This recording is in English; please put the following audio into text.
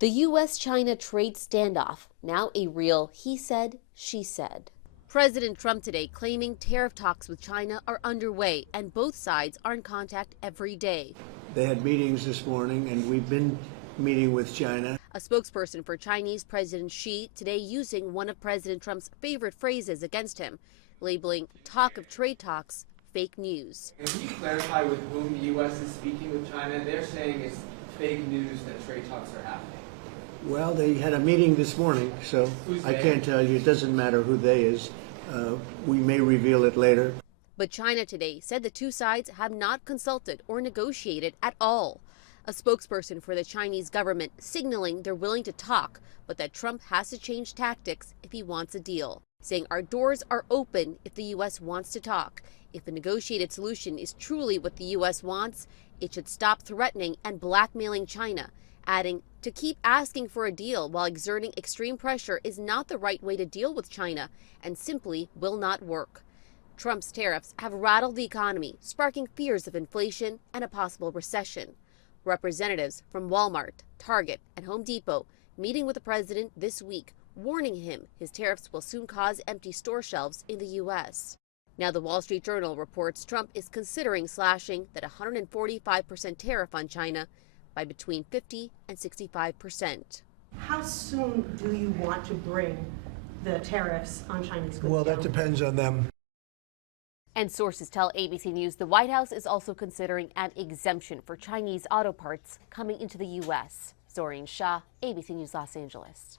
The U.S.-China trade standoff, now a real he said, she said. President Trump today claiming tariff talks with China are underway and both sides are in contact every day. They had meetings this morning and we've been meeting with China. A spokesperson for Chinese President Xi today using one of President Trump's favorite phrases against him, labeling talk of trade talks fake news. Can you clarify with whom the U.S. is speaking with China? They're saying it's fake news that trade talks are happening. Well, they had a meeting this morning, so I can't tell you. It doesn't matter who they is. We may reveal it later. But China today said the two sides have not consulted or negotiated at all. A spokesperson for the Chinese government signaling they're willing to talk, but that Trump has to change tactics if he wants a deal, saying our doors are open if the U.S. wants to talk. If a negotiated solution is truly what the U.S. wants, it should stop threatening and blackmailing China, adding to keep asking for a deal while exerting extreme pressure is not the right way to deal with China and simply will not work. Trump's tariffs have rattled the economy, sparking fears of inflation and a possible recession. Representatives from Walmart, Target, and Home Depot meeting with the president this week, warning him his tariffs will soon cause empty store shelves in the U.S. Now, the Wall Street Journal reports Trump is considering slashing that 145% tariff on China by between 50 and 65%. How soon do you want to bring the tariffs on Chinese goods Well, down? that depends on them. And sources tell ABC News the White House is also considering an exemption for Chinese auto parts coming into the U.S. Zorine Shah, ABC News, Los Angeles.